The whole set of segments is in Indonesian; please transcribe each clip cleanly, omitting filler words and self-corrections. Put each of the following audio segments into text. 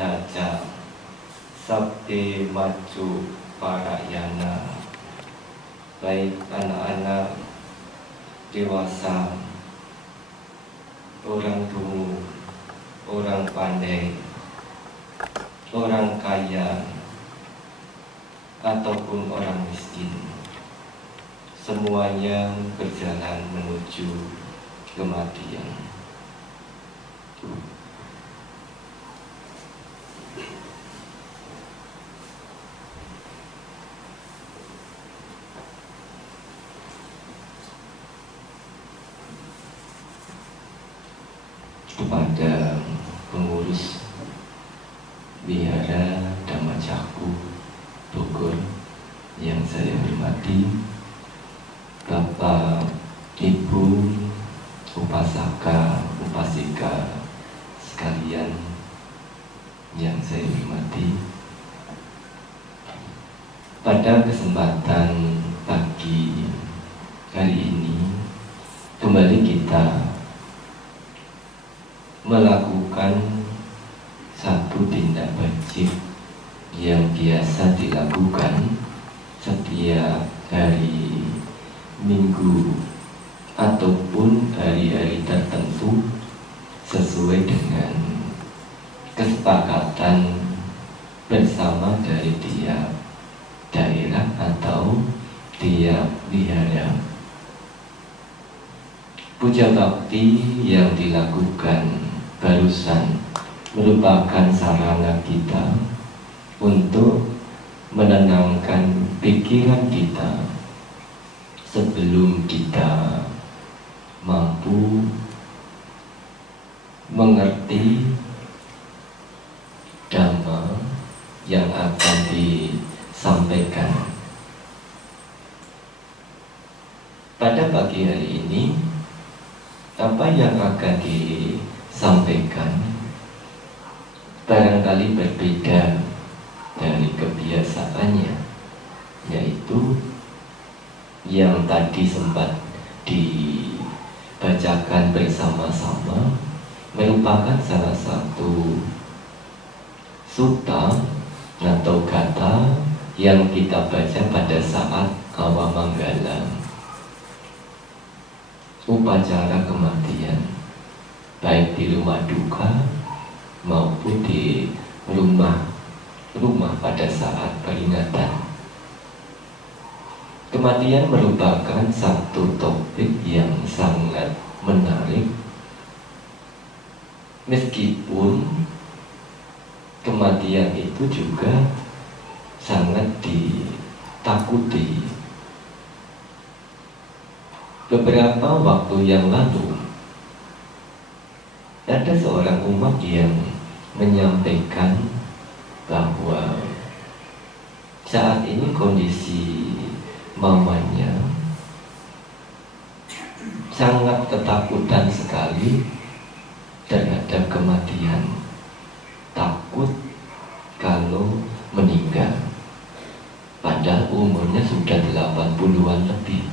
daca sabde maju parayana, baik anak-anak, dewasa, orang dungu, orang pandai, orang kaya, ataupun orang miskin, semuanya berjalan menuju kematian. Kepada pengurus Wihara Dhamma Cakku Bogor yang saya hormati, Bapak, Ibu, upasaka, upasika sekalian yang saya hormati, pada kesempatan pagi hari ini kembali kita melakukan satu tindak wajib yang biasa dilakukan setiap hari Minggu ataupun hari-hari tertentu sesuai dengan kesepakatan bersama dari tiap daerah atau tiap wihara. Puja bakti yang dilakukan barusan merupakan sarana kita untuk menenangkan pikiran kita sebelum kita mampu mengerti Dhamma yang akan disampaikan. Pada pagi hari ini, apa yang akan disampaikan barangkali berbeda dari kebiasaannya, yaitu yang tadi sempat dibacakan bersama-sama merupakan salah satu sutta atau kata yang kita baca pada saat Awamanggala, upacara kematian, baik di rumah duka maupun di rumah pada saat peringatan. Kematian merupakan satu topik yang sangat menarik, meskipun kematian itu juga sangat ditakuti. Beberapa waktu yang lalu ada seorang umat yang menyampaikan bahwa saat ini kondisi mamanya sangat ketakutan sekali terhadap kematian, takut kalau meninggal, padahal umurnya sudah 80-an lebih.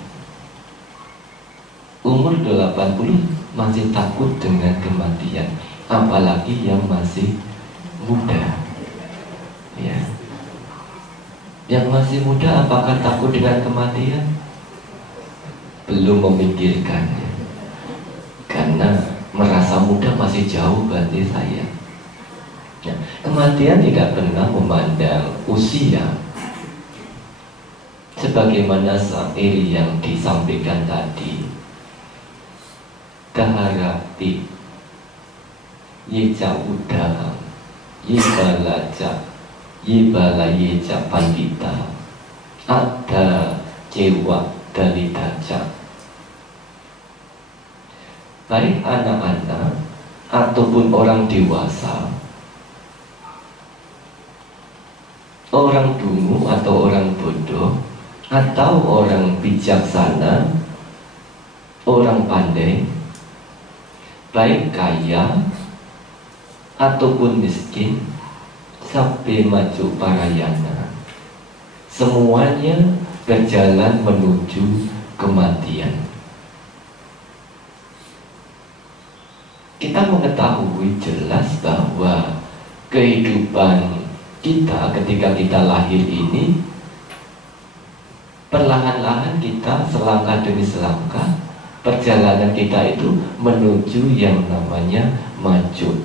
Umur 80 masih takut dengan kematian, apalagi yang masih muda. Ya. Yang masih muda apakah takut dengan kematian? Belum memikirkannya, karena merasa muda masih jauh berarti saya. Ya. Kematian tidak pernah memandang usia. Sebagaimana syair yang disampaikan tadi, Kaharati Yeca Uda Yibalaca Yibala Yeca Pandita Ada Cewa Dalidaca. Baik anak-anak ataupun orang dewasa, orang dungu atau orang bodoh, atau orang bijaksana, orang pandai, baik kaya ataupun miskin, sampai maju parayana, semuanya berjalan menuju kematian. Kita mengetahui jelas bahwa kehidupan kita ketika kita lahir ini, perlahan-lahan kita selangkah demi selangkah, perjalanan kita itu menuju yang namanya maju.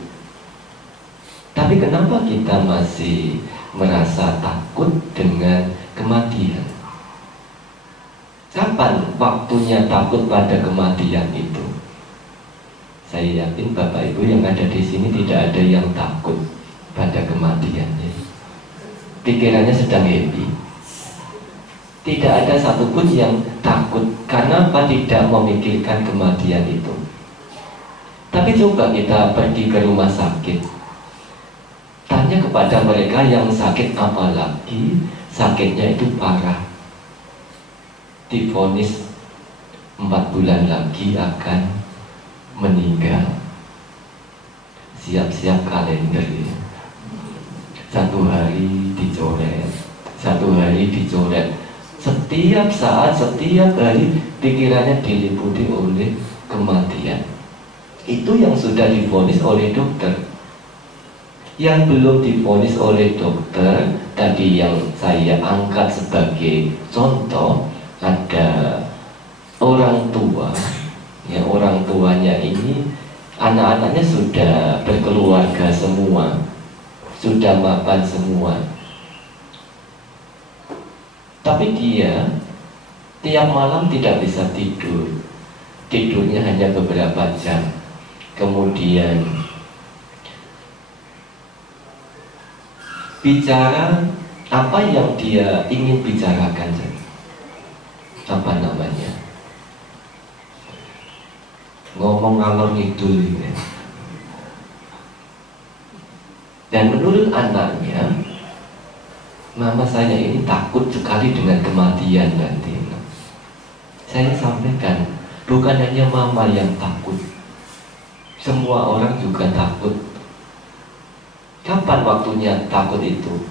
Tapi kenapa kita masih merasa takut dengan kematian? Kapan waktunya takut pada kematian itu? Saya yakin Bapak Ibu yang ada di sini tidak ada yang takut pada kematiannya. Pikirannya sedang happy. Tidak ada satupun yang takut. Karena apa? Tidak memikirkan kematian itu. Tapi coba kita pergi ke rumah sakit, tanya kepada mereka yang sakit, apalagi sakitnya itu parah, divonis 4 bulan lagi akan meninggal. Siap-siap kalender ya. 1 hari dicoret, 1 hari dicoret. Setiap saat, setiap hari pikirannya diliputi oleh kematian. Itu yang sudah divonis oleh dokter. Yang belum divonis oleh dokter, tadi yang saya angkat sebagai contoh, ada orang tua, ya, orang tuanya ini anak-anaknya sudah berkeluarga semua, sudah mapan semua, tapi dia tiap malam tidak bisa tidur, tidurnya hanya beberapa jam. Kemudian bicara apa yang dia ingin bicarakan, apa namanya, ngomong ngalor ngidul gitu. Dan menurut anaknya, mama saya ini takut sekali dengan kematian nanti. Saya sampaikan, bukan hanya mama yang takut, semua orang juga takut. Kapan waktunya takut itu?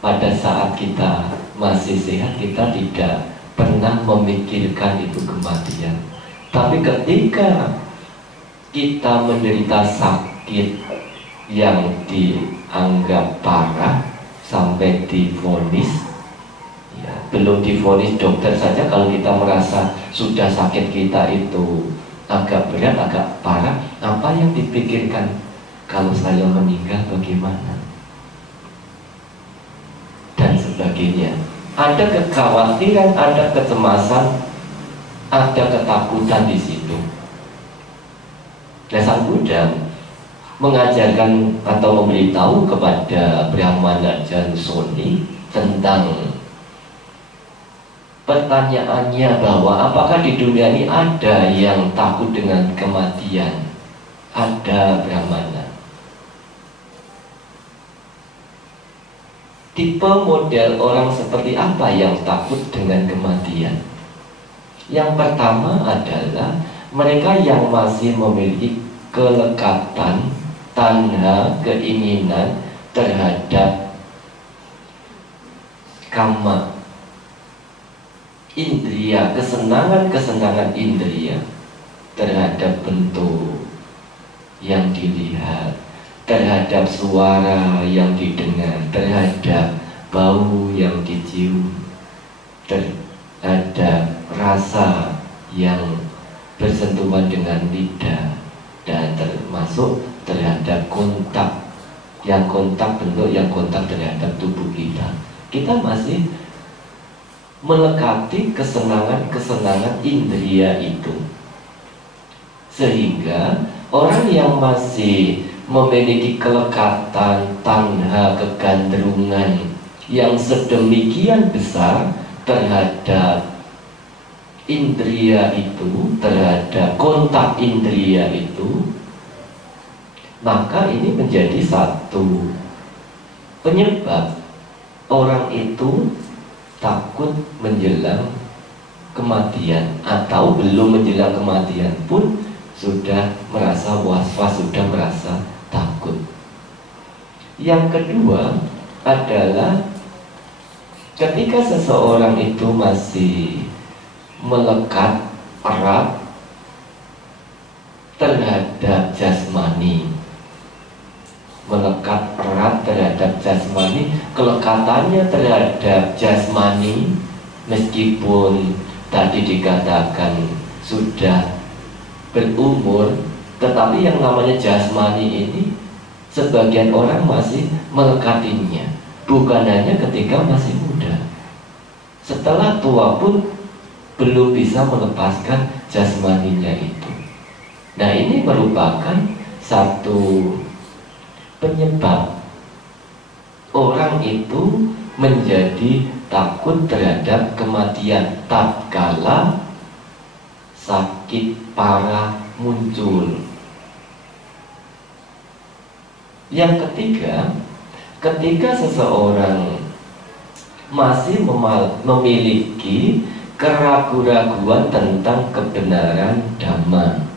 Pada saat kita masih sehat, kita tidak pernah memikirkan itu kematian. Tapi ketika kita menderita sakit yang dianggap parah sampai divonis, ya, belum divonis dokter saja, kalau kita merasa sudah sakit kita itu agak berat, agak parah, apa yang dipikirkan? Kalau saya meninggal bagaimana? Dan sebagainya. Ada kekhawatiran, ada kecemasan, ada ketakutan di situ. Nah, Sang Buddha mengajarkan atau memberitahu kepada Brahmana Jansoni tentang pertanyaannya bahwa apakah di dunia ini ada yang takut dengan kematian? Ada, Brahmana. Tipe model orang seperti apa yang takut dengan kematian? Yang pertama adalah mereka yang masih memiliki kelekatan, tanha, keinginan terhadap kama, indria, kesenangan-kesenangan indria, terhadap bentuk yang dilihat, terhadap suara yang didengar, terhadap bau yang dicium, terhadap rasa yang bersentuhan dengan lidah, dan termasuk terhadap kontak, yang kontak bentuk, yang kontak terhadap tubuh kita. Kita masih melekati kesenangan-kesenangan indria itu, sehingga orang yang masih memiliki kelekatan, tanha, kegandrungan yang sedemikian besar terhadap indria itu, terhadap kontak indria itu, maka ini menjadi satu penyebab orang itu takut menjelang kematian, atau belum menjelang kematian pun sudah merasa was-was, sudah merasa takut. Yang kedua adalah ketika seseorang itu masih melekat erat terhadap jasmani, melekat erat terhadap jasmani. Kelekatannya terhadap jasmani, meskipun tadi dikatakan sudah berumur, tetapi yang namanya jasmani ini sebagian orang masih melekatinya, bukan hanya ketika masih muda. Setelah tua pun belum bisa melepaskan jasmaninya itu. Nah, ini merupakan satu penyebab orang itu menjadi takut terhadap kematian tatkala sakit parah muncul. Yang ketiga, ketika seseorang masih memiliki keraguan-raguan tentang kebenaran Dhamma.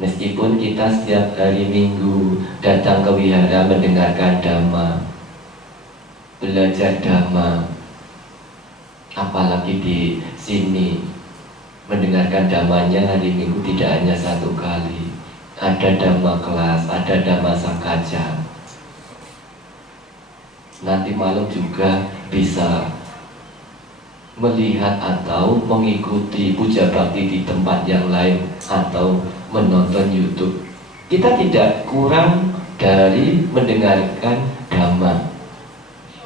Meskipun kita setiap hari Minggu datang ke wihara mendengarkan Dhamma, belajar Dhamma, apalagi di sini mendengarkan Dhammanya hari Minggu tidak hanya satu kali, ada Dhamma kelas, ada Dhamma sakaja. Nanti malam juga bisa melihat atau mengikuti puja bakti di tempat yang lain atau menonton YouTube. Kita tidak kurang dari mendengarkan Dhamma.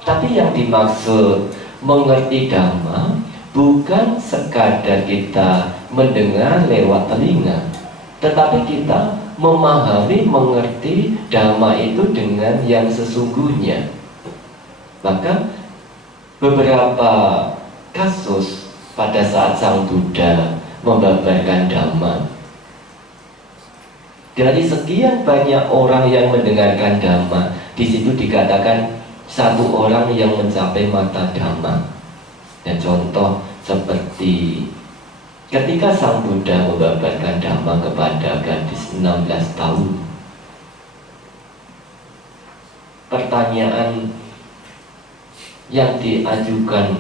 Tapi yang dimaksud mengerti Dhamma bukan sekadar kita mendengar lewat telinga, tetapi kita memahami, mengerti Dhamma itu dengan yang sesungguhnya. Maka beberapa kasus pada saat Sang Buddha membabarkan Dhamma, dari sekian banyak orang yang mendengarkan Dhamma, di situ dikatakan satu orang yang mencapai mata Dhamma. Ya, contoh seperti ketika Sang Buddha membabarkan Dhamma kepada gadis 16 tahun, pertanyaan yang diajukan,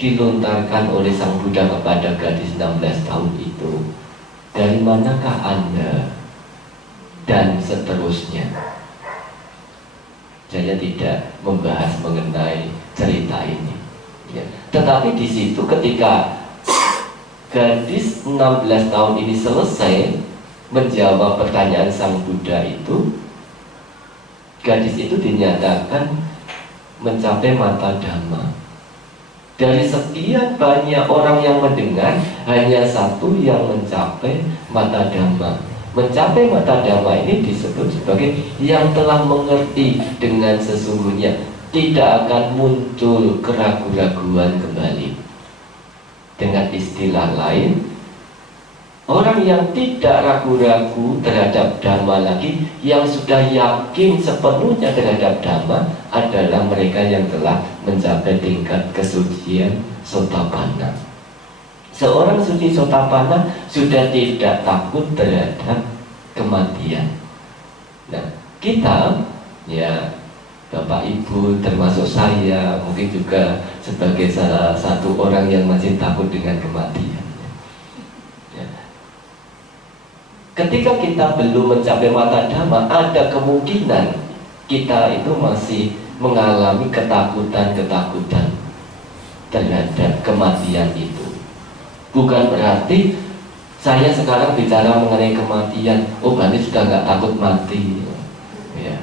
dilontarkan oleh Sang Buddha kepada gadis 16 tahun itu, dari manakah Anda? Dan seterusnya. Saya tidak membahas mengenai cerita ini ya. Tetapi di situ ketika gadis 16 tahun ini selesai menjawab pertanyaan Sang Buddha itu, gadis itu dinyatakan mencapai mata Dhamma. Dari sekian banyak orang yang mendengar, hanya satu yang mencapai mata Dhamma. Mencapai mata Dhamma ini disebut sebagai yang telah mengerti dengan sesungguhnya, tidak akan muncul keraguan-raguan kembali. Dengan istilah lain, orang yang tidak ragu-ragu terhadap Dhamma lagi, yang sudah yakin sepenuhnya terhadap Dhamma, adalah mereka yang telah mencapai tingkat kesucian Sotapanna. Seorang suci Sotapanna sudah tidak takut terhadap kematian. Nah, kita, ya Bapak Ibu termasuk saya, mungkin juga sebagai salah satu orang yang masih takut dengan kematian. Ketika kita belum mencapai mata Dhamma, ada kemungkinan kita itu masih mengalami ketakutan-ketakutan terhadap kematian itu. Bukan berarti saya sekarang bicara mengenai kematian, oh berarti sudah nggak takut mati. Ya.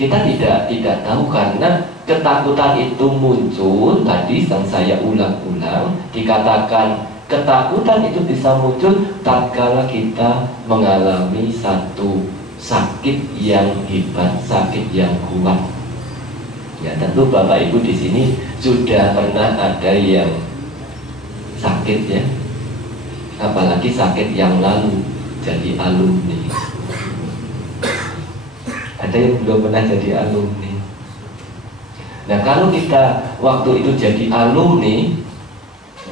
Kita tidak tahu, karena ketakutan itu muncul tadi yang saya ulang-ulang, dikatakan ketakutan itu bisa muncul tatkala kita mengalami satu sakit yang hebat, sakit yang kuat. Ya, tentu Bapak Ibu di sini sudah pernah ada yang sakit ya, apalagi sakit yang lalu jadi alumni. Ada yang belum pernah jadi alumni. Nah, kalau kita waktu itu jadi alumni,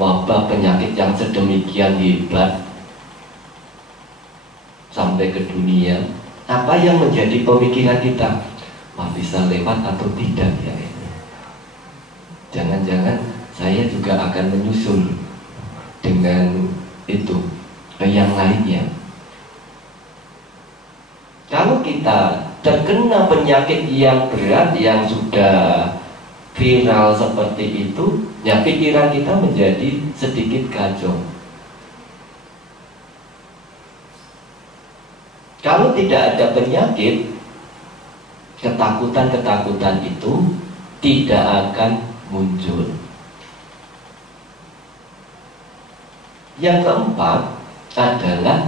wabah penyakit yang sedemikian hebat sampai ke dunia, apa yang menjadi pemikiran kita? Wah, bisa lewat atau tidak ya ini? Jangan-jangan saya juga akan menyusul dengan itu ke yang lainnya. Kalau kita terkena penyakit yang berat, yang sudah viral seperti itu, ya pikiran kita menjadi sedikit kacau. Kalau tidak ada penyakit, ketakutan-ketakutan itu tidak akan muncul. Yang keempat adalah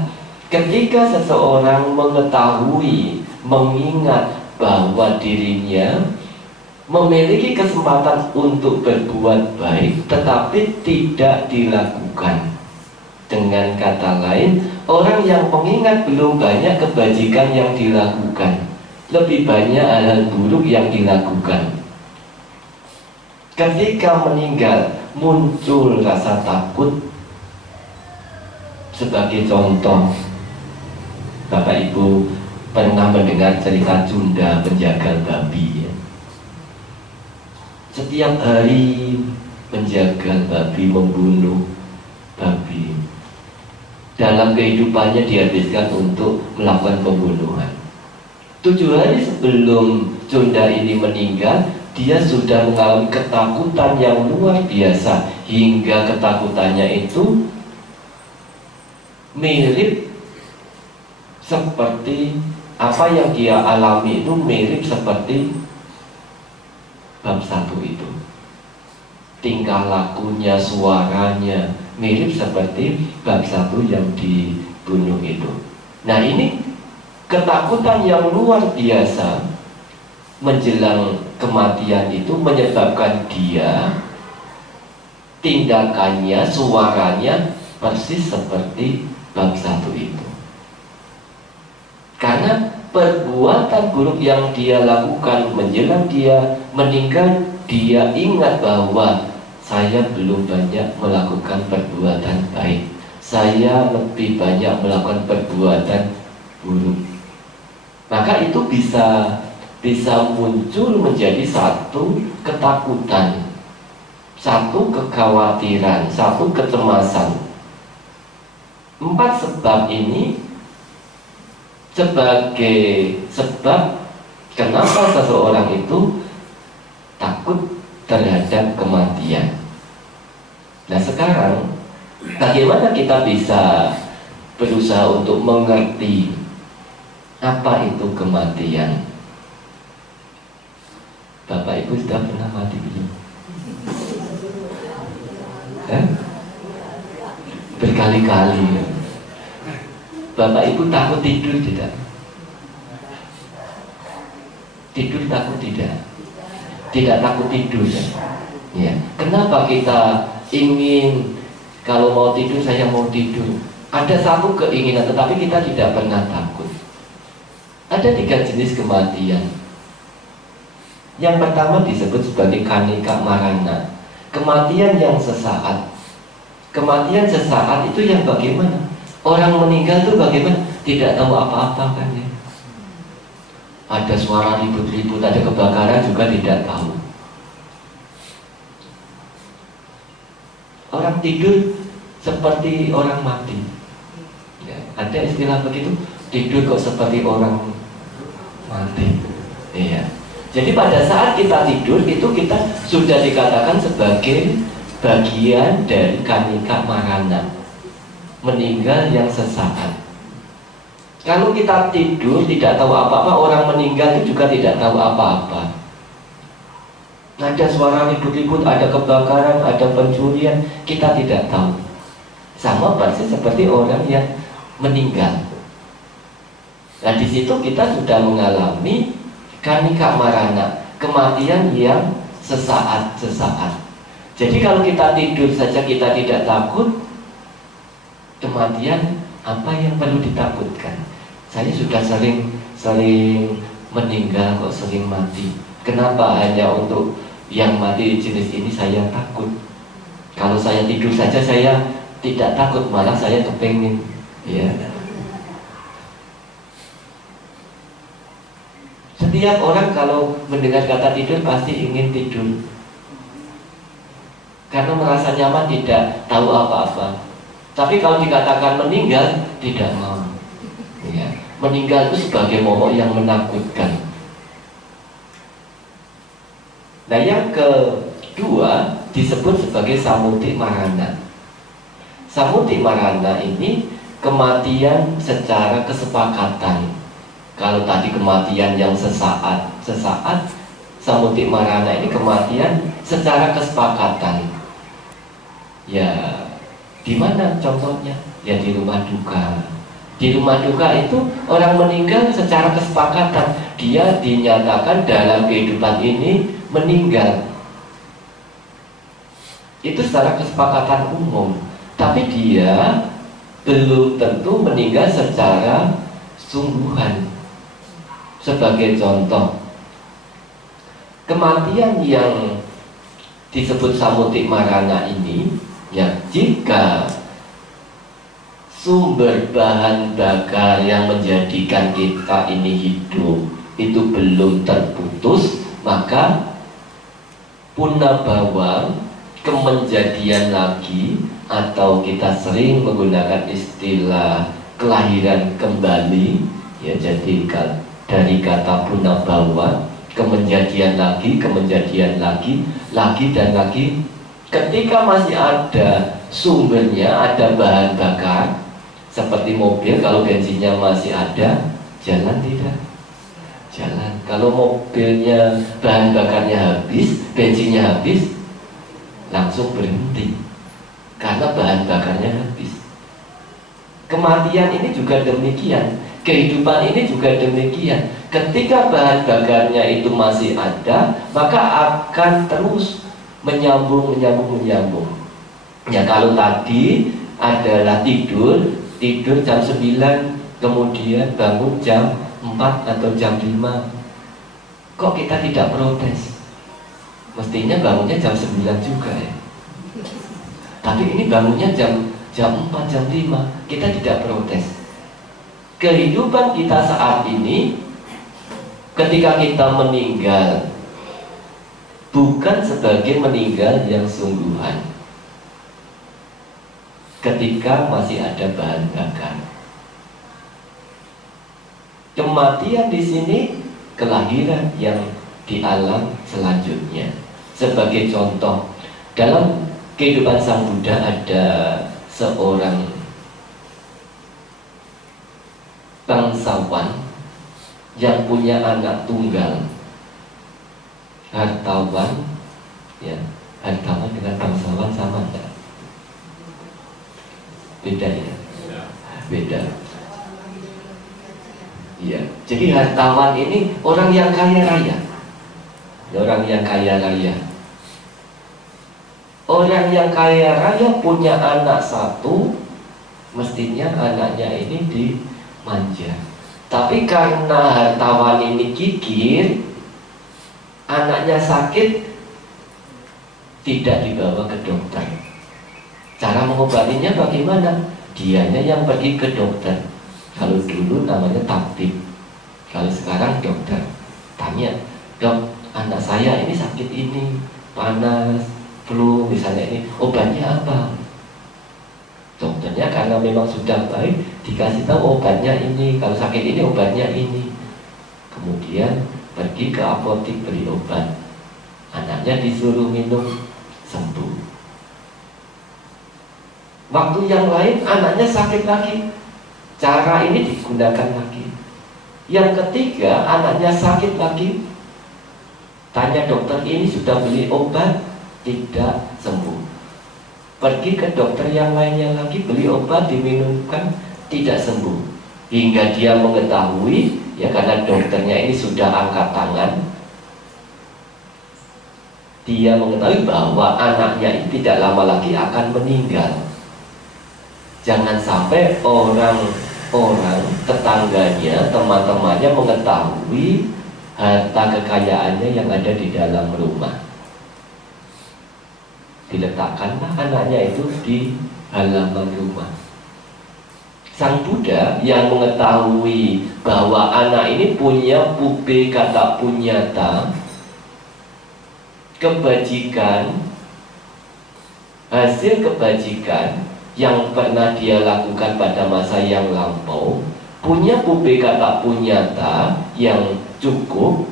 ketika seseorang mengetahui, mengingat bahwa dirinya memiliki kesempatan untuk berbuat baik tetapi tidak dilakukan. Dengan kata lain, orang yang mengingat belum banyak kebajikan yang dilakukan, lebih banyak hal buruk yang dilakukan. Ketika meninggal muncul rasa takut. Sebagai contoh, Bapak Ibu pernah mendengar cerita Junda penjagal babi ya? Setiap hari menjagal babi, membunuh babi. Dalam kehidupannya dihabiskan untuk melakukan pembunuhan. 7 hari sebelum Junda ini meninggal, dia sudah mengalami ketakutan yang luar biasa. Hingga ketakutannya itu mirip seperti apa yang dia alami, itu mirip seperti bab 1 itu. Tingkah lakunya, suaranya mirip seperti bab 1 yang dibunuh itu. Nah, ini ketakutan yang luar biasa menjelang kematian itu menyebabkan dia tindakannya, suaranya persis seperti bab 1 itu. Karena perbuatan buruk yang dia lakukan menjelang dia meninggal, dia ingat bahwa saya belum banyak melakukan perbuatan baik, saya lebih banyak melakukan perbuatan buruk. Maka itu bisa muncul menjadi satu ketakutan, satu kekhawatiran, satu kecemasan. 4 sebab ini sebagai sebab kenapa seseorang itu takut terhadap kematian. Nah, sekarang bagaimana kita bisa berusaha untuk mengerti apa itu kematian? Bapak Ibu sudah pernah mati belum? Berkali-kali. Bapak Ibu takut tidur tidak? Tidur takut tidak? Tidak takut tidur ya. Kenapa kita ingin kalau mau tidur saya mau tidur? Ada satu keinginan, tetapi kita tidak pernah takut. Ada 3 jenis kematian. Yang pertama disebut sebagai kanika marana, kematian yang sesaat. Kematian sesaat itu yang bagaimana? Orang meninggal itu bagaimana? Tidak tahu apa-apa kan ya. Ada suara ribut-ribut, ada kebakaran juga tidak tahu. Orang tidur seperti orang mati ya, ada istilah begitu, tidur kok seperti orang mati. Iya. Jadi pada saat kita tidur itu kita sudah dikatakan sebagai bagian dari kanika marana, meninggal yang sesaat. Kalau kita tidur tidak tahu apa-apa, orang meninggal itu juga tidak tahu apa-apa. Ada suara ribut-ribut, ada kebakaran, ada pencurian, kita tidak tahu. Sama persis seperti orang yang meninggal. Nah, di situ kita sudah mengalami kanika marana, kematian yang sesaat-sesaat. Jadi kalau kita tidur saja kita tidak takut, kematian apa yang perlu ditakutkan? Saya sudah sering meninggal kok sering mati. Kenapa hanya untuk yang mati jenis ini saya takut? Kalau saya tidur saja saya tidak takut, malah saya kepengin ya. Setiap orang kalau mendengar kata tidur pasti ingin tidur, karena merasa nyaman, tidak tahu apa-apa. Tapi kalau dikatakan meninggal, tidak mau ya. meninggal itu sebagai momok yang menakutkan. Nah, yang kedua disebut sebagai samuti marana. Samuti marana ini kematian secara kesepakatan. Kalau tadi kematian yang sesaat, samuti marana ini kematian secara kesepakatan. Ya, di mana contohnya? Ya di rumah duka. Di rumah duka itu orang meninggal secara kesepakatan. Dia dinyatakan dalam kehidupan ini meninggal. Itu secara kesepakatan umum. Tapi dia belum tentu meninggal secara sungguhan. Sebagai contoh, kematian yang disebut samuti marana ini, ya, jika sumber bahan bakar yang menjadikan kita ini hidup itu belum terputus, maka punnabawa, kemenjadian lagi, atau kita sering menggunakan istilah kelahiran kembali, ya, jadi dari kata punnabawa, kemenjadian lagi, lagi dan lagi. Ketika masih ada sumbernya, ada bahan bakar, seperti mobil, kalau bensinnya masih ada, jalan tidak? Jalan. Kalau mobilnya bahan bakarnya habis, bensinnya habis, langsung berhenti karena bahan bakarnya habis. Kematian ini juga demikian, kehidupan ini juga demikian. Ketika bahan bakarnya itu masih ada, maka akan terus menyambung. Ya, kalau tadi adalah tidur jam 9, kemudian bangun jam 4 atau jam 5, kok kita tidak protes? Mestinya bangunnya jam 9 juga, ya. Tapi ini bangunnya jam 4, jam 5, kita tidak protes. Kehidupan kita saat ini, ketika kita meninggal, bukan sebagai meninggal yang sungguhan. Ketika masih ada bahan bakar. Kematian di sini kelahiran yang di alam selanjutnya. Sebagai contoh, dalam kehidupan Sang Buddha ada seorang bangsawan yang punya anak tunggal. Hartawan, ya, hartawan dengan bangsawan sama enggak? Beda, ya? Beda. Iya. Jadi hartawan ini orang yang kaya raya. Orang yang kaya raya. Orang yang kaya raya punya anak satu, mestinya anaknya ini dimanja. Tapi karena hartawan ini kikir, anaknya sakit, tidak dibawa ke dokter. Cara mengobatinya bagaimana? Dianya yang pergi ke dokter. Kalau dulu namanya tabib, kalau sekarang dokter. Tanya, dok, anak saya ini sakit ini, panas, flu misalnya, ini obatnya apa? Dokternya karena memang sudah baik, dikasih tahu obatnya ini, kalau sakit ini obatnya ini. Kemudian pergi ke apotik beli obat, anaknya disuruh minum, sembuh. Waktu yang lain anaknya sakit lagi, cara ini digunakan lagi. Yang ketiga, anaknya sakit lagi, tanya dokter, ini sudah beli obat, tidak sembuh. Pergi ke dokter yang lainnya lagi, beli obat, diminumkan, tidak sembuh. Hingga dia mengetahui, ya, karena dokternya ini sudah angkat tangan, dia mengetahui bahwa anaknya ini tidak lama lagi akan meninggal. Jangan sampai orang-orang tetangganya, teman-temannya mengetahui harta kekayaannya yang ada di dalam rumah. Diletakkanlah anaknya itu di halaman rumah. Sang Buddha yang mengetahui bahwa anak ini punya pube kata punyata, kebajikan, hasil kebajikan yang pernah dia lakukan pada masa yang lampau, punya pubeka tak punyata yang cukup,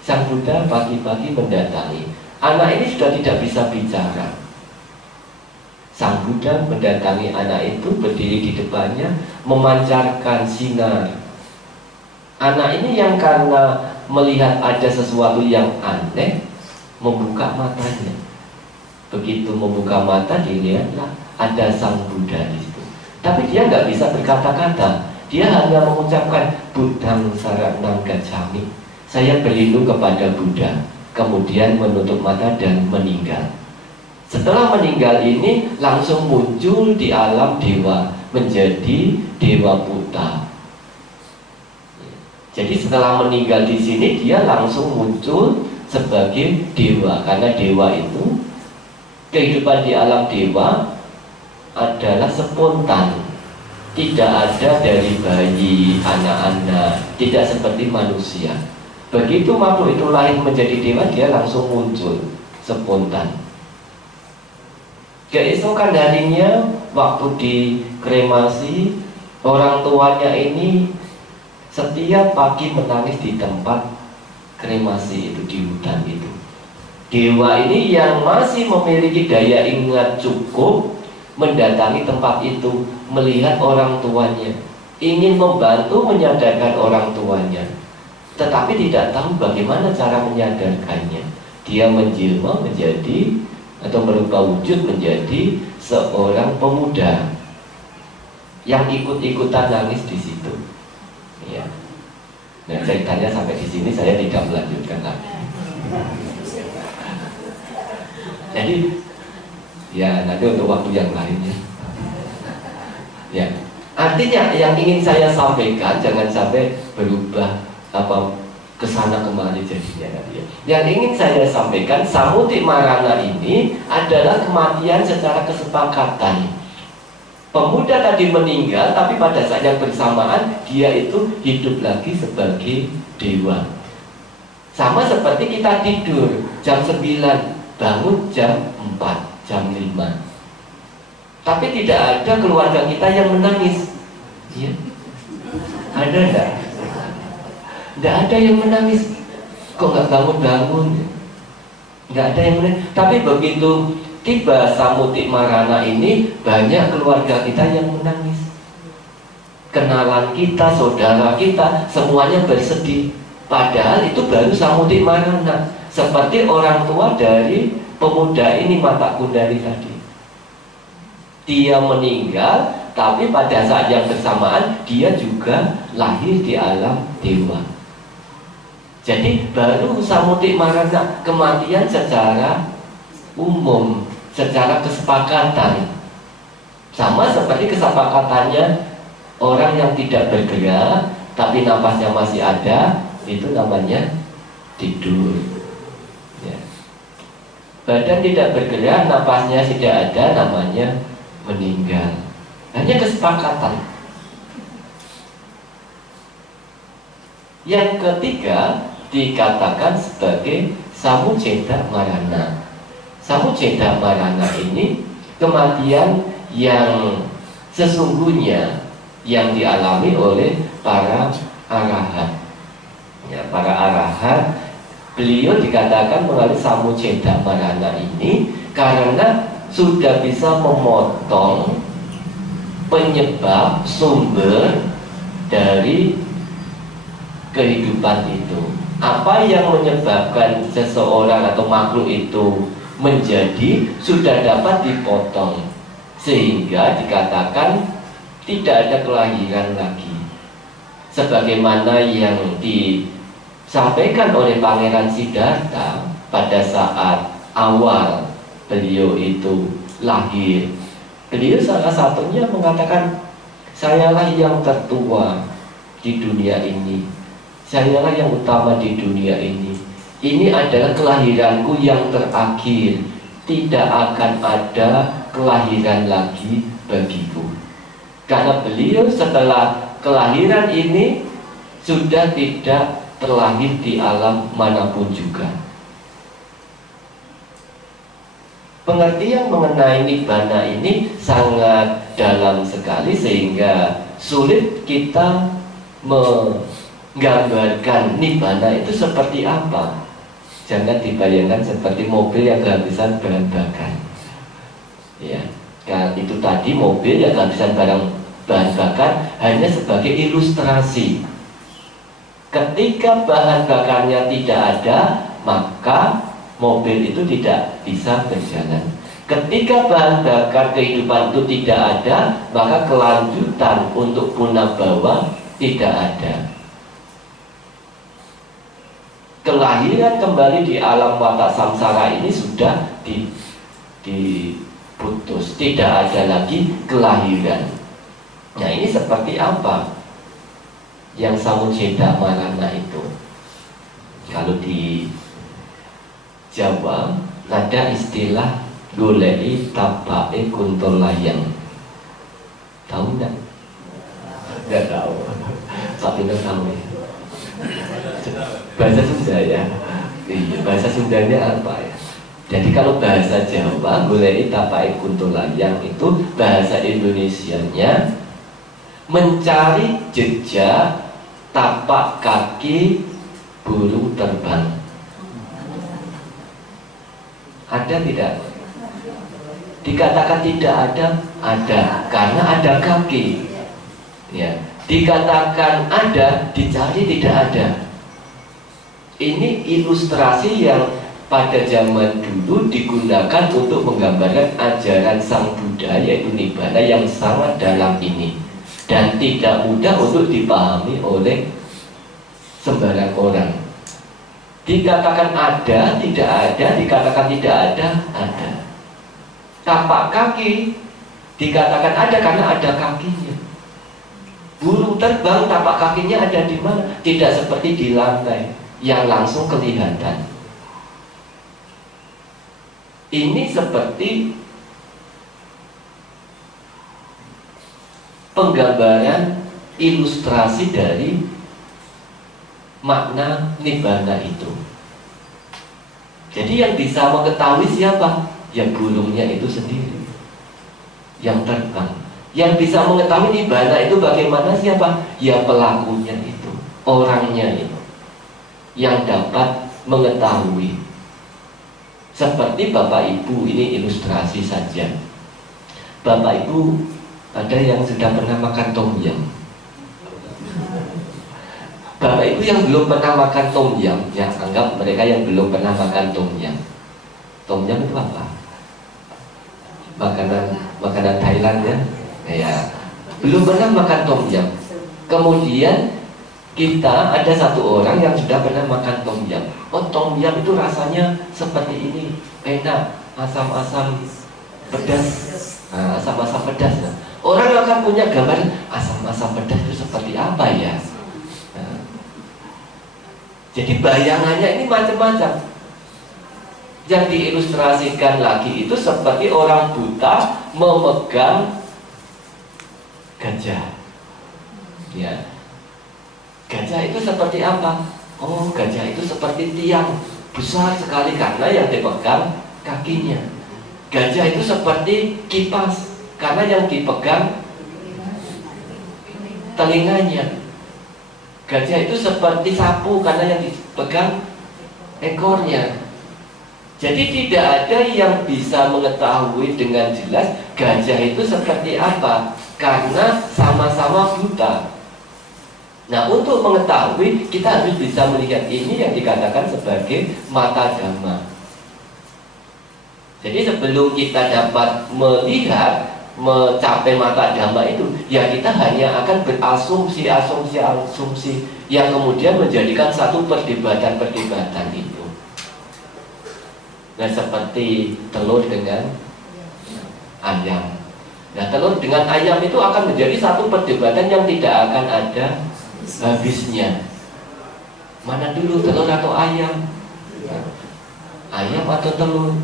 Sang Buddha pagi-pagi mendatangi. Anak ini sudah tidak bisa bicara. Sang Buddha mendatangi anak itu, berdiri di depannya, memancarkan sinar. Anak ini yang karena melihat ada sesuatu yang aneh, membuka matanya. Begitu membuka mata, dilihatlah ada Sang Buddha di situ. Tapi dia nggak bisa berkata-kata. Dia hanya mengucapkan Buddhang saranam gacchami. Saya berlindung kepada Buddha. Kemudian menutup mata dan meninggal. Setelah meninggal ini langsung muncul di alam dewa, menjadi Dewa Buddha. Jadi setelah meninggal di sini dia langsung muncul sebagai dewa, karena dewa itu kehidupan di alam dewa adalah spontan, tidak ada dari bayi, anak-anak, tidak seperti manusia. Begitu makhluk itu lahir menjadi dewa, dia langsung muncul spontan. Keesokan harinya waktu dikremasi, orang tuanya ini setiap pagi menangis di tempat kremasi itu, di hutan itu. Dewa ini yang masih memiliki daya ingat cukup mendatangi tempat itu, melihat orang tuanya, ingin membantu menyadarkan orang tuanya, tetapi tidak tahu bagaimana cara menyadarkannya. Dia menjelma menjadi atau merubah wujud menjadi seorang pemuda yang ikut-ikutan nangis di situ. Ya. Nah, ceritanya sampai di sini saya tidak melanjutkan lagi. Jadi, ya nanti untuk waktu yang lainnya. Ya, artinya yang ingin saya sampaikan jangan sampai berubah kesana kemari jadinya tadi ya. Yang ingin saya sampaikan, Samuti Marana ini adalah kematian secara kesepakatan. Pemuda tadi meninggal, tapi pada saat yang bersamaan dia itu hidup lagi sebagai dewa. Sama seperti kita tidur jam 9, bangun jam 4, jam 5. Tapi tidak ada keluarga kita yang menangis. Ya. Ada enggak? Tidak ada yang menangis. Kok nggak bangun-bangun? Nggak ada yang menangis. Tapi begitu tiba Samuti Marana ini, banyak keluarga kita yang menangis. Kenalan kita, saudara kita, semuanya bersedih. Padahal itu baru Samuti Marana. Seperti orang tua dari pemuda ini, Mata Kundali tadi. Dia meninggal, tapi pada saat yang bersamaan dia juga lahir di alam dewa. Jadi baru Samuti Marana kematian secara umum, secara kesepakatan. Sama seperti kesepakatannya orang yang tidak bergerak tapi napasnya masih ada, itu namanya tidur. Ya. Badan tidak bergerak, napasnya tidak ada, namanya meninggal. Hanya kesepakatan. Yang ketiga dikatakan sebagai Samuceda Marana. Samuceda Marana ini kematian yang sesungguhnya yang dialami oleh para arahat. Ya, para arahat, beliau dikatakan mengalami Samuceda Marana ini karena sudah bisa memotong penyebab sumber dari kehidupan itu. Apa yang menyebabkan seseorang atau makhluk itu menjadi sudah dapat dipotong, sehingga dikatakan tidak ada kelahiran lagi. Sebagaimana yang disampaikan oleh Pangeran Siddhartha pada saat awal beliau itu lahir. Beliau salah satunya mengatakan, sayalah yang tertua di dunia ini, sayalah yang utama di dunia ini. Ini adalah kelahiranku yang terakhir. Tidak akan ada kelahiran lagi bagiku. Karena beliau setelah kelahiran ini sudah tidak terlahir di alam manapun juga. Pengertian mengenai nibbana ini sangat dalam sekali, sehingga sulit kita menggambarkan nibbana itu seperti apa. Jangan dibayangkan seperti mobil yang kehabisan bahan bakar. Ya, kan itu tadi mobil yang kehabisan bahan bakar hanya sebagai ilustrasi. Ketika bahan bakarnya tidak ada, maka mobil itu tidak bisa berjalan. Ketika bahan bakar kehidupan itu tidak ada, maka kelanjutan untuk punabbawa tidak ada. Kelahiran kembali di alam watak samsara ini sudah diputus, tidak ada lagi kelahiran. Nah, ini seperti apa yang samujeda marana itu? Kalau di Jawa ada istilah golei tapae kuntolayang. Tahu nggak? Nggak tahu. Tapi nggak tahu ya. Bahasa Sunda ya. Iya, bahasa Sundanya apa ya? Jadi kalau bahasa Jawa golei tapae kuntolayang itu bahasa Indonesianya mencari jejak tapak kaki burung terbang. Ada tidak? Dikatakan tidak ada, ada, karena ada kaki. Ya, dikatakan ada, dicari tidak ada. Ini ilustrasi yang pada zaman dulu digunakan untuk menggambarkan ajaran Sang Buddha, yaitu Nibbana yang sangat dalam ini dan tidak mudah untuk dipahami oleh sembarang orang. Dikatakan ada, tidak ada, dikatakan tidak ada, ada. Tapak kaki dikatakan ada karena ada kakinya. Burung terbang tapak kakinya ada di mana? Tidak seperti di lantai yang langsung kelihatan. Ini seperti penggambaran ilustrasi dari makna nibbana itu. Jadi yang bisa mengetahui siapa? Yang burungnya itu sendiri, yang terbang. Yang bisa mengetahui nibbana itu bagaimana siapa? Ya pelakunya itu, orangnya itu, yang dapat mengetahui. Seperti Bapak Ibu, ini ilustrasi saja. Bapak Ibu, ada yang sudah pernah makan tom yum? Bapak Ibu yang belum pernah makan tom yum, ya anggap mereka yang belum pernah makan tom yum. Tom yum itu apa? Makanan Thailand ya. Ya, belum pernah makan tom yum. Kemudian kita ada satu orang yang sudah pernah makan tom yum. Oh, tom yum itu rasanya seperti ini, enak, asam-asam pedas, asam-asam pedas. Nah, orang akan punya gambaran asam-asam pedas itu seperti apa ya. Nah, jadi bayangannya ini macam-macam. Yang diilustrasikan lagi itu seperti orang buta memegang gajah. Ya, gajah itu seperti apa? Oh, gajah itu seperti tiang besar sekali karena yang dipegang kakinya. Gajah itu seperti kipas karena yang dipegang telinganya. Gajah itu seperti sapu karena yang dipegang ekornya. Jadi tidak ada yang bisa mengetahui dengan jelas gajah itu seperti apa, karena sama-sama buta. Nah, untuk mengetahui kita harus bisa melihat ini yang dikatakan sebagai mata dhamma. Jadi sebelum kita dapat melihat, mencapai mata dhamma itu, ya kita hanya akan berasumsi yang kemudian menjadikan satu perdebatan itu. Nah, seperti telur dengan ayam. Nah, telur dengan ayam itu akan menjadi satu perdebatan yang tidak akan ada habisnya. Mana dulu, telur atau ayam? Ayam atau telur?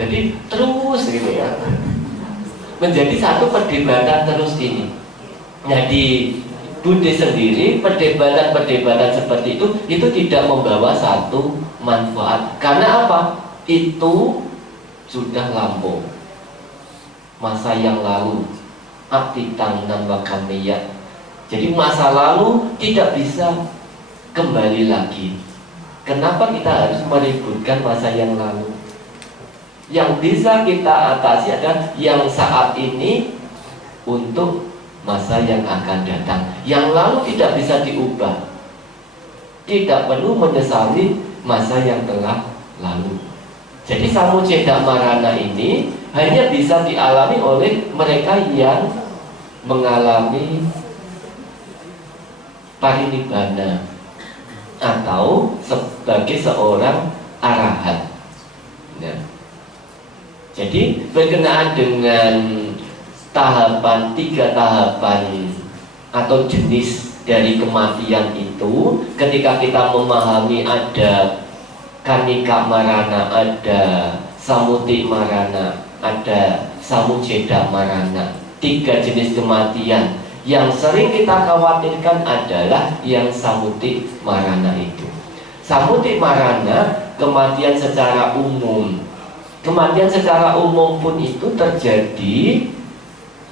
Jadi terus gitu ya, menjadi satu perdebatan terus ini. Nah, di Buddhis sendiri perdebatan seperti itu tidak membawa satu manfaat. Karena apa? Itu sudah lampau, masa yang lalu. Atitang nambakameya, Jadi masa lalu tidak bisa kembali lagi. Kenapa kita harus meributkan masa yang lalu? Yang bisa kita atasi adalah yang saat ini untuk masa yang akan datang. Yang lalu tidak bisa diubah. Tidak perlu menyesali masa yang telah lalu. Jadi samudera marana ini hanya bisa dialami oleh mereka yang mengalami parinibbana atau sebagai seorang arahat. Ya. Jadi berkenaan dengan tahapan, 3 tahapan atau jenis dari kematian itu, ketika kita memahami ada kanika marana, ada samuti marana, ada samujeda marana, 3 jenis kematian. Yang sering kita khawatirkan adalah yang samuti marana itu. Samuti marana, kematian secara umum. Kematian secara umum pun itu terjadi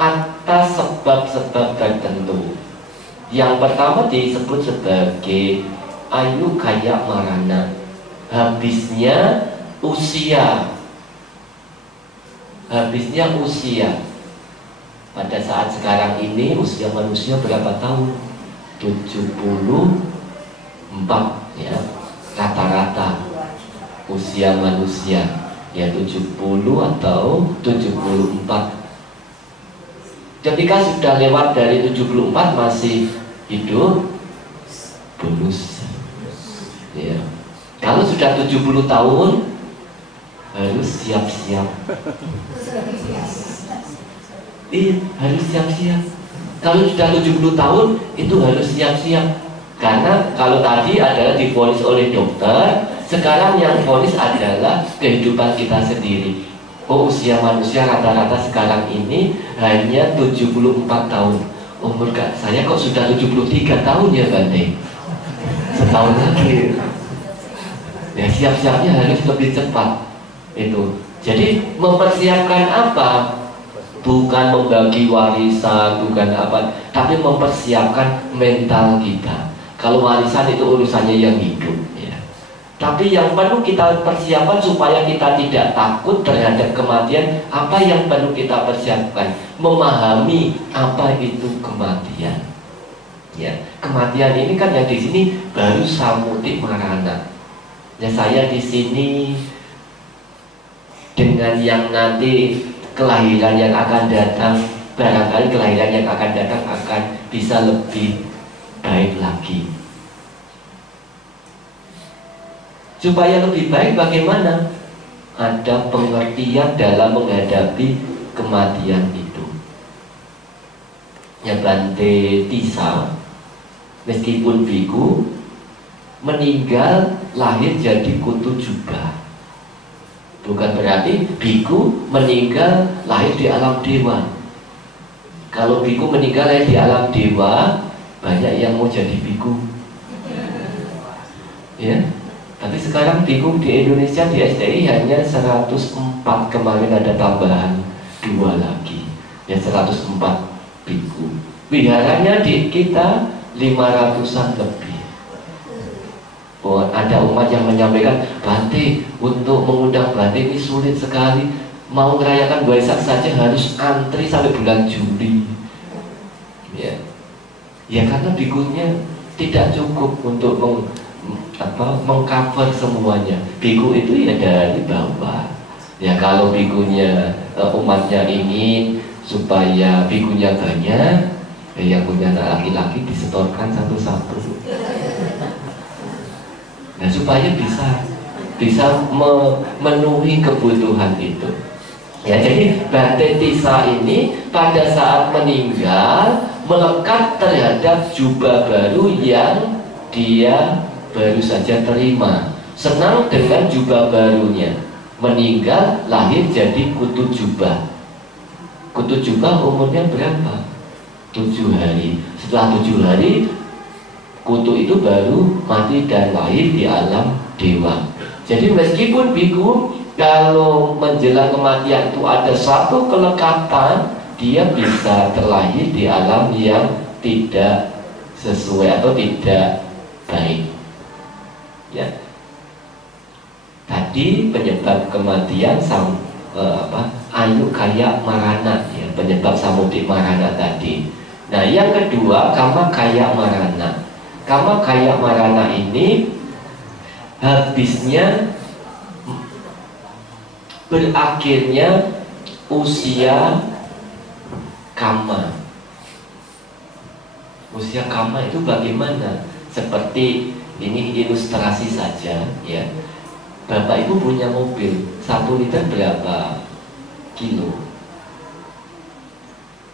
atas sebab-sebab tertentu. Yang pertama disebut sebagai ayu kaya marana, habisnya usia. Habisnya usia. Pada saat sekarang ini usia manusia berapa tahun? 74 ya, rata-rata usia manusia ya 70 atau 74. Ketika sudah lewat dari 74 masih hidup bonus ya. Kalau sudah 70 tahun harus siap-siap. Iya, harus siap-siap. Kalau sudah 70 tahun itu harus siap-siap. Karena kalau tadi adalah divonis oleh dokter, sekarang yang vonis adalah kehidupan kita sendiri. Oh, usia manusia rata-rata sekarang ini hanya 74 tahun. Umur saya kok sudah 73 tahun ya Bante? Setahun lagi. Ya siap-siapnya harus lebih cepat. Itu. Jadi mempersiapkan apa? Bukan membagi warisan, bukan apa, tapi mempersiapkan mental kita. Kalau warisan itu urusannya yang hidup ya. Tapi yang perlu kita persiapkan supaya kita tidak takut terhadap kematian. Apa yang perlu kita persiapkan? Memahami apa itu kematian. Ya, kematian ini kan yang di sini baru samuti marana. Ya, saya di sini dengan yang nanti kelahiran yang akan datang, barangkali kelahiran yang akan datang akan bisa lebih baik lagi. Supaya lebih baik bagaimana? Ada pengertian dalam menghadapi kematian itu. Ya Bante Tisa, meskipun biku, meninggal lahir jadi kutu juga. Bukan berarti biku meninggal lahir di alam dewa. Kalau biku meninggal lahir di alam dewa, banyak yang mau jadi biku. Ya, tapi sekarang biku di Indonesia di STI hanya 104. Kemarin ada tambahan 2 lagi. Ya 104 biku. Wiharanya di kita 500-an lebih. Oh, ada umat yang menyampaikan, Bante, untuk mengundang Bante ini sulit sekali. Mau merayakan Waisak saja harus antri sampai bulan Juli. Ya, ya karena bikunya tidak cukup untuk mengcover semuanya. Biku itu ya dari bawah. Ya kalau bikunya umatnya ingin supaya bikunya banyak, ya yang punya anak laki-laki disetorkan satu-satu. Nah supaya bisa memenuhi kebutuhan itu. Ya jadi Bante Tisa ini pada saat meninggal melekat terhadap jubah baru yang dia baru saja terima. Senang dengan jubah barunya. Meninggal lahir jadi kutu jubah. Kutu jubah umurnya berapa? 7 hari. Setelah 7 hari kutu itu baru mati dan lahir di alam dewa. Jadi meskipun biku kalau menjelang kematian itu ada satu kelekatan, dia bisa terlahir di alam yang tidak sesuai atau tidak baik. Ya. Tadi penyebab kematian ayu kaya marana, ya, penyebab samudik marana tadi. Nah, yang kedua kama kaya marana. Kama kaya marana ini habisnya, berakhirnya usia kama. Usia kama itu bagaimana? Seperti ini ilustrasi saja, ya. Bapak Ibu punya mobil 1 liter berapa kilo?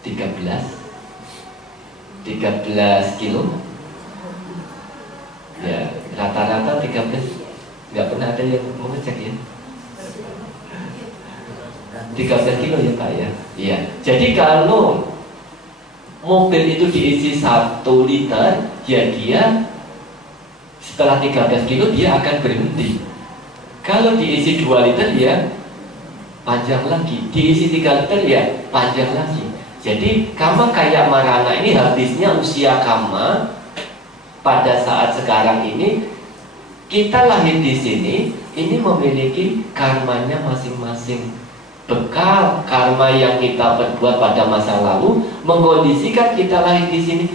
13 kilo. Ya, rata-rata 13. Nggak pernah ada yang mau ngecek ya. 13 kilo ya Pak ya. Iya. Jadi kalau mobil itu diisi 1 liter, ya dia setelah 13 kilo dia akan berhenti. Kalau diisi 2 liter ya panjang lagi, diisi 3 liter ya panjang lagi. Jadi kama kaya marana ini habisnya usia kama pada saat sekarang ini. Kita lahir di sini, ini memiliki karmanya masing-masing. Bekal karma yang kita perbuat pada masa lalu mengkondisikan kita lahir di sini,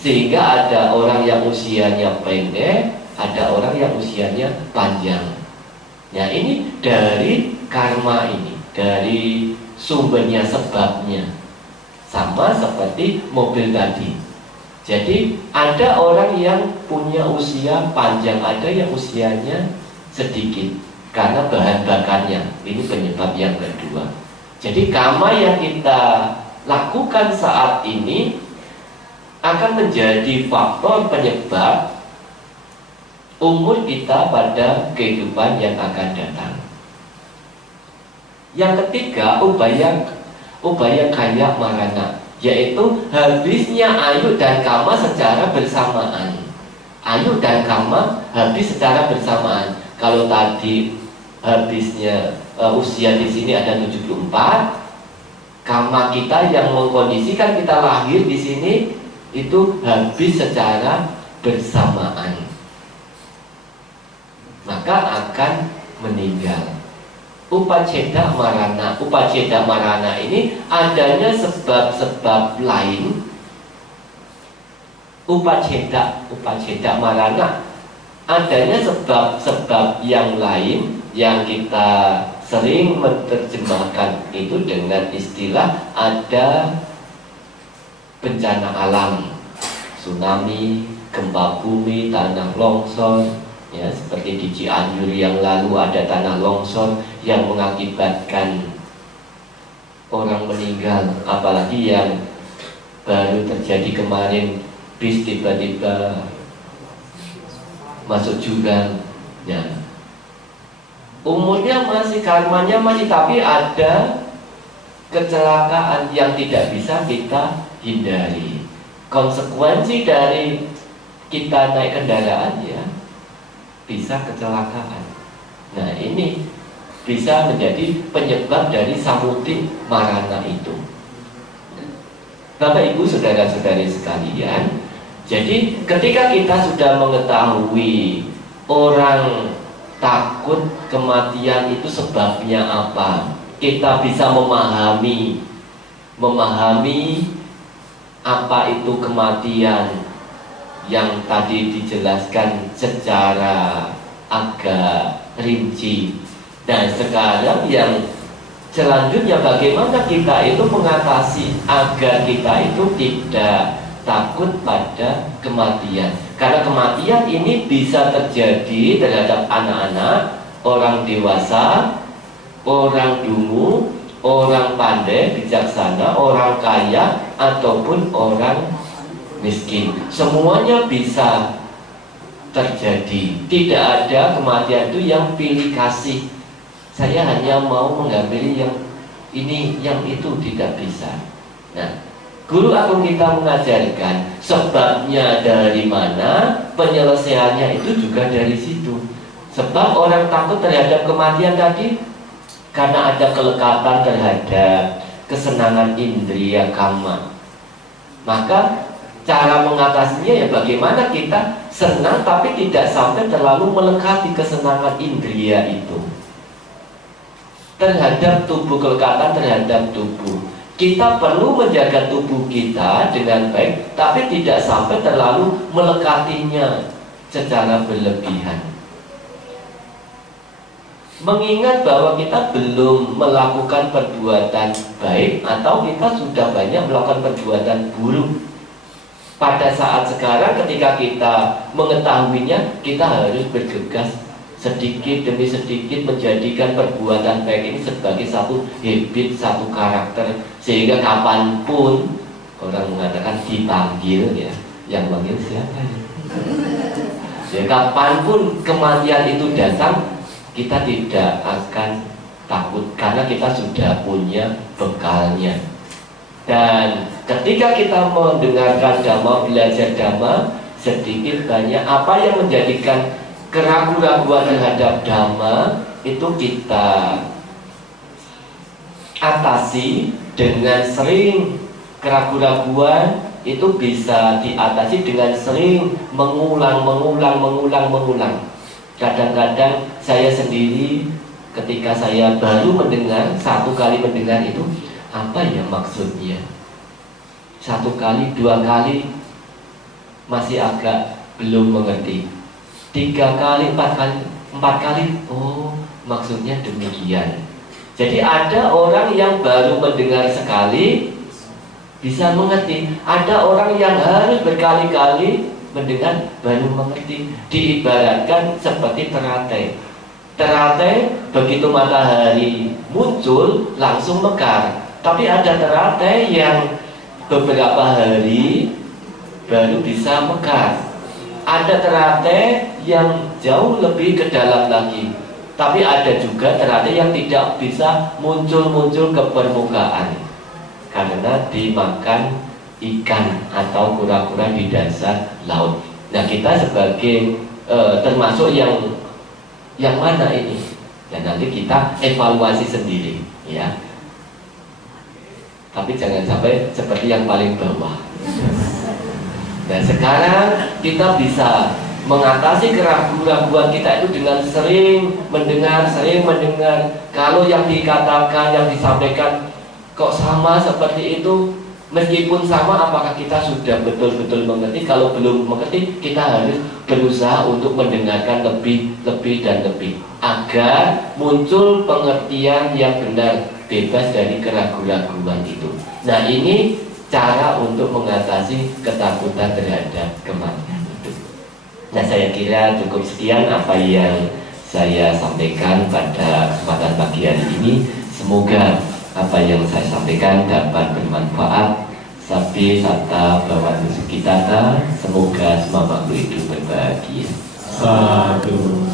sehingga ada orang yang usianya pendek, ada orang yang usianya panjang. Nah, ini dari karma ini, dari sumbernya, sebabnya. Sama seperti mobil tadi. Jadi ada orang yang punya usia panjang, ada yang usianya sedikit karena bahan bakarnya. Ini penyebab yang kedua. Jadi karma yang kita lakukan saat ini akan menjadi faktor penyebab umur kita pada kehidupan yang akan datang. Yang ketiga, ubaya kaya marana, yaitu habisnya ayu dan kama secara bersamaan. Ayu dan kama habis secara bersamaan. Kalau tadi habisnya usia di sini ada 74, kama kita yang mengkondisikan kita lahir di sini itu habis secara bersamaan, maka akan meninggal. Upaceda marana ini adanya sebab-sebab lain. Upaceda marana adanya sebab-sebab yang lain yang kita sering menerjemahkan itu dengan istilah ada bencana alam, tsunami, gempa bumi, tanah longsor. Ya, seperti di Cianjur yang lalu ada tanah longsor yang mengakibatkan orang meninggal. Apalagi yang baru terjadi kemarin, bis tiba-tiba masuk jurang. Ya. Umurnya masih, karmanya masih, tapi ada kecelakaan yang tidak bisa kita hindari. Konsekuensi dari kita naik kendaraan ya bisa kecelakaan. Nah, ini bisa menjadi penyebab dari samudik marana itu. Bapak Ibu saudara-saudari sekalian, jadi ketika kita sudah mengetahui orang takut kematian itu sebabnya apa, kita bisa memahami apa itu kematian yang tadi dijelaskan secara agak rinci. Dan sekarang yang selanjutnya, bagaimana kita itu mengatasi agar kita itu tidak takut pada kematian. Karena kematian ini bisa terjadi terhadap anak-anak, orang dewasa, orang dungu, orang pandai, bijaksana, orang kaya, ataupun orang miskin. Semuanya bisa terjadi. Tidak ada kematian itu yang pilih kasih. Saya hanya mau mengambil yang ini, yang itu, tidak bisa. Nah, guru agung kita mengajarkan sebabnya dari mana, penyelesaiannya itu juga dari situ. Sebab orang takut terhadap kematian tadi karena ada kelekatan terhadap kesenangan indria kama. Maka cara mengatasinya ya bagaimana kita senang tapi tidak sampai terlalu melekati kesenangan indria itu terhadap tubuh, kelekatan terhadap tubuh. Kita perlu menjaga tubuh kita dengan baik, tapi tidak sampai terlalu melekatinya secara berlebihan. Mengingat bahwa kita belum melakukan perbuatan baik atau kita sudah banyak melakukan perbuatan buruk. Pada saat sekarang ketika kita mengetahuinya, kita harus bergegas sedikit demi sedikit menjadikan perbuatan baik ini sebagai satu habit, satu karakter, sehingga kapanpun orang mengatakan dipanggil ya, yang panggil siapa ya? Ya kapanpun kematian itu datang, kita tidak akan takut karena kita sudah punya bekalnya. Dan ketika kita mendengarkan dhamma, belajar dhamma, sedikit banyak apa yang menjadikan keraguan-keraguan terhadap dhamma itu kita atasi dengan sering. Keraguan-keraguan itu bisa diatasi dengan sering mengulang. Kadang-kadang saya sendiri ketika saya baru mendengar, satu kali mendengar itu apa ya maksudnya, satu kali, dua kali masih agak belum mengerti, tiga kali, empat kali, oh maksudnya demikian. Jadi ada orang yang baru mendengar sekali bisa mengerti, ada orang yang harus berkali-kali mendengar baru mengerti. Diibaratkan seperti teratai. Teratai begitu matahari muncul langsung mekar. Tapi ada teratai yang beberapa hari baru bisa mekar. Ada teratai yang jauh lebih ke dalam lagi. Tapi ada juga teratai yang tidak bisa muncul-muncul ke permukaan karena dimakan ikan atau kura-kura di dasar laut. Nah kita sebagai termasuk yang mana ini? Dan nanti kita evaluasi sendiri ya. Tapi jangan sampai seperti yang paling bawah. Dan sekarang kita bisa mengatasi keraguan-keraguan kita itu dengan sering mendengar. Kalau yang dikatakan, yang disampaikan kok sama seperti itu, meskipun sama, apakah kita sudah betul-betul mengerti? Kalau belum mengerti, kita harus berusaha untuk mendengarkan lebih dan lebih agar muncul pengertian yang benar, bebas dari keraguan-keraguan itu. Nah ini cara untuk mengatasi ketakutan terhadap kematian itu. Nah saya kira cukup sekian apa yang saya sampaikan pada kesempatan pagi hari ini. Semoga apa yang saya sampaikan dapat bermanfaat. Sabdi Sata Bhavantu Sukhitata. Semoga semua makhluk hidup berbahagia. Satu.